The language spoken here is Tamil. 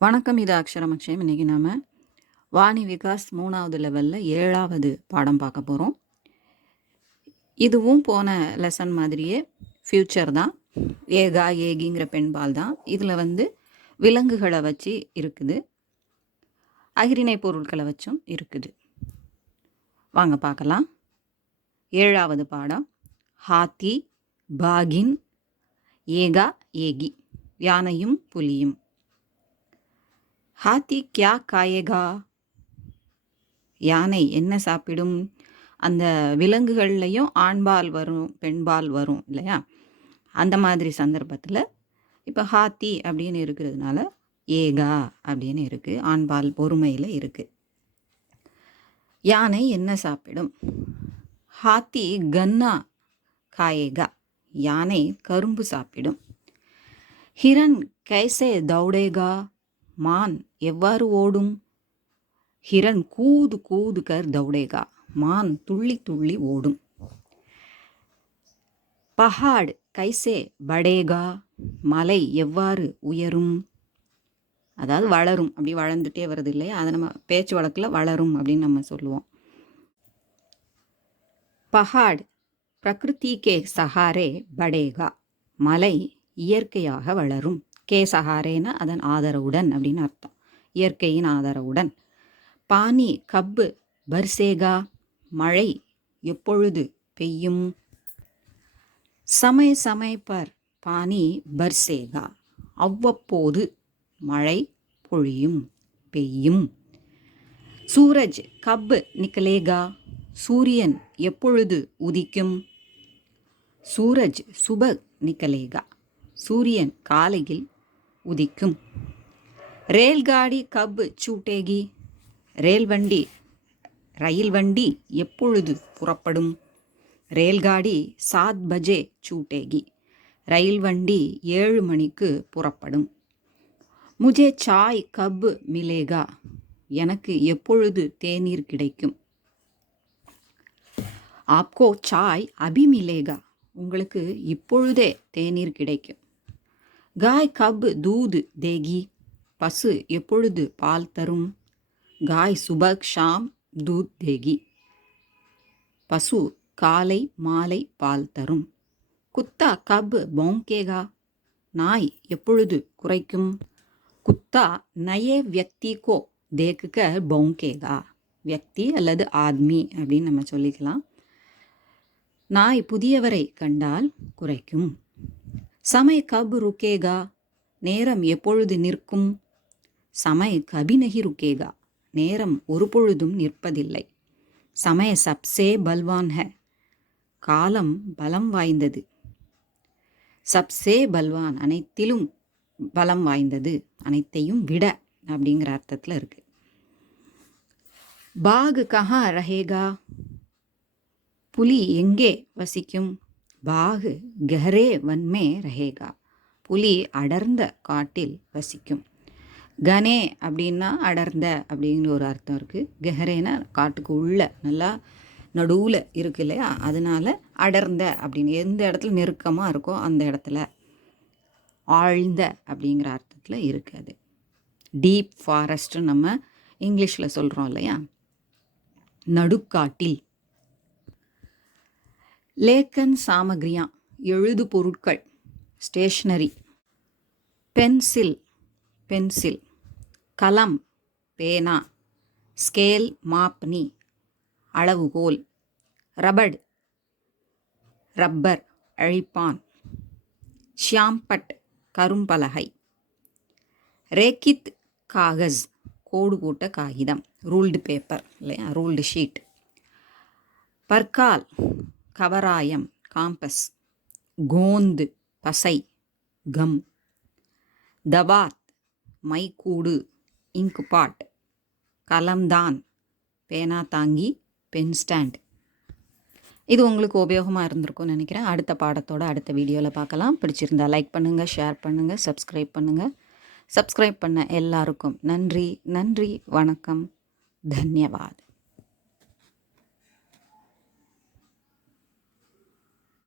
வணக்கம். இது அக்ஷரமக்ஷயம். இன்றைக்கி நாம் வாணி விகாஸ் 3வது லெவலில் 7வது பாடம் பார்க்க போகிறோம். இதுவும் போன லெசன் மாதிரியே ஃப்யூச்சர் தான். ஏகா ஏகிங்கிற பெண்பால் தான். இதில் விலங்குகளை வச்சு இருக்குது, அகிரிணை பொருட்களை வச்சும் இருக்குது. வாங்க பார்க்கலாம். 7வது பாடம் ஹாத்தி, பாகின், ஏகா ஏகி, யானையும் புலியும். ஹாத்தி கியா காயேகா, யானை என்ன சாப்பிடும்? அந்த விலங்குகள்லையும் ஆண்பால் வரும், பெண்பால் வரும் இல்லையா? அந்த மாதிரி சந்தர்ப்பத்தில் இப்போ ஹாத்தி அப்படின்னு இருக்கிறதுனால ஏகா அப்படின்னு இருக்குது, ஆண்பால் பொறுமையில் இருக்குது. யானை என்ன சாப்பிடும்? ஹாத்தி கன்னா காயேகா, யானை கரும்பு சாப்பிடும். ஹிரன் கைசே தௌடேகா, மான் எவ்வாறு ஓடும்? ஹிரன் கூது கூது கர் தௌடேகா, மான் துள்ளி துள்ளி ஓடும். பஹாட் கைசே படேகா, மலை எவ்வாறு உயரும்? அதாவது வளரும், அப்படி வளர்ந்துட்டே வருது இல்லையா? அதை நம்ம பேச்சு வழக்கில் வளரும் அப்படின்னு நம்ம சொல்லுவோம். பஹாட் பிரகிருதி கே சஹாரே படேகா, மலை இயற்கையாக வளரும். கே சஹாரேன அதன் ஆதரவுடன் அப்படின்னு அர்த்தம், இயற்கையின் ஆதரவுடன். பானி கப்பு பர்சேகா, மழை எப்பொழுது பெய்யும்? சமய சமய பர் பானி பர்சேகா, அவ்வப்போது மழை பொழியும், பெய்யும். சூரஜ் கப் நிக்கலேகா, சூரியன் எப்பொழுது உதிக்கும்? சூரஜ் சுப நிக்கலேகா, சூரியன் காலையில் உதிக்கும். ரேல்காடி கப் சூட்டேகி, ரயில் வண்டி எப்பொழுது புறப்படும்? ரேல்காடி 7 பஜே சூட்டேகி, ரயில் வண்டி 7 மணிக்கு புறப்படும். முஜே சாய் கப் மிலேகா, எனக்கு எப்பொழுது தேநீர் கிடைக்கும்? ஆப்கோ சாய் அபி மிலேகா, உங்களுக்கு இப்பொழுதே தேநீர் கிடைக்கும். காய் கப் தூது தேகி, பசு எப்பொழுது பால் தரும்? காய் சுபக் ஷாம் தூத் தேகி, பசு காலை மாலை பால் தரும். குத்தா கப் பௌங்கேகா, நாய் எப்பொழுது குரைக்கும்? குத்தா நயே வியக்தி கோ தேக்குக பௌங்கேகா, வியக்தி அல்லது ஆத்மி அப்படின்னு நம்ம சொல்லிக்கலாம். நாய் புதியவரை கண்டால் குரைக்கும். சமய கப் ருக்கேகா, நேரம் எப்பொழுது நிற்கும்? சமய கபி நஹி ருக்கேகா, நேரம் ஒரு பொழுதும் நிற்பதில்லை. சமய சப்சே பல்வான் ஹை, காலம் பலம் வாய்ந்தது. சப்சே பல்வான், அனைத்திலும் பலம் வாய்ந்தது, அனைத்தையும் விட அப்படிங்கிற அர்த்தத்தில் இருக்கு. பாக் கஹா ரஹேகா, புலி எங்கே வசிக்கும்? பாக் கஹரே வன்மே ரஹேகா, புலி அடர்ந்த காட்டில் வசிக்கும். கனே அப்படின்னா அடர்ந்த அப்படிங்கிற ஒரு அர்த்தம் இருக்குது. கஹரேனா காட்டுக்கு உள்ள நல்லா நடுவில் இருக்கு இல்லையா, அதனால அடர்ந்த அப்படின்னு, எந்த இடத்துல நெருக்கமாக இருக்கோ அந்த இடத்துல, ஆழ்ந்த அப்படிங்கிற அர்த்தத்தில் இருக்குது. டீப் ஃபாரஸ்ட்டு நம்ம இங்கிலீஷில் சொல்கிறோம் இல்லையா, நடுக்காட்டில். லேக்கன் சாமக்ரியா, எழுது பொருட்கள், ஸ்டேஷ்னரி. பென்சில், கலம் பேனா, ஸ்கேல் மாப்னி அளவுகோல், ரப்பர் அழிப்பான், ஷியாம்பட் கரும்பலகை, ரேக்கித் காகஸ் கோடு போட்ட காகிதம், ரூல்டு பேப்பர் இல்லையா, ரூல்டு ஷீட். பர்கால் கவராயம், காம்பஸ். கோந்து பசை, கம். தபாத் மைக்கூடு, இங்க் பாட். கலம்தான் பேனா தாங்கி, பென் ஸ்டாண்ட். இது உங்களுக்கு உபயோகமாக இருந்திருக்கும்னு நினைக்கிறேன். அடுத்த பாடத்தோட அடுத்த வீடியோவில் பார்க்கலாம். பிடிச்சிருந்தா லைக் பண்ணுங்கள், ஷேர் பண்ணுங்கள், சப்ஸ்கிரைப் பண்ணுங்கள். சப்ஸ்கிரைப் பண்ண எல்லாருக்கும் நன்றி. வணக்கம். தன்யவாத்.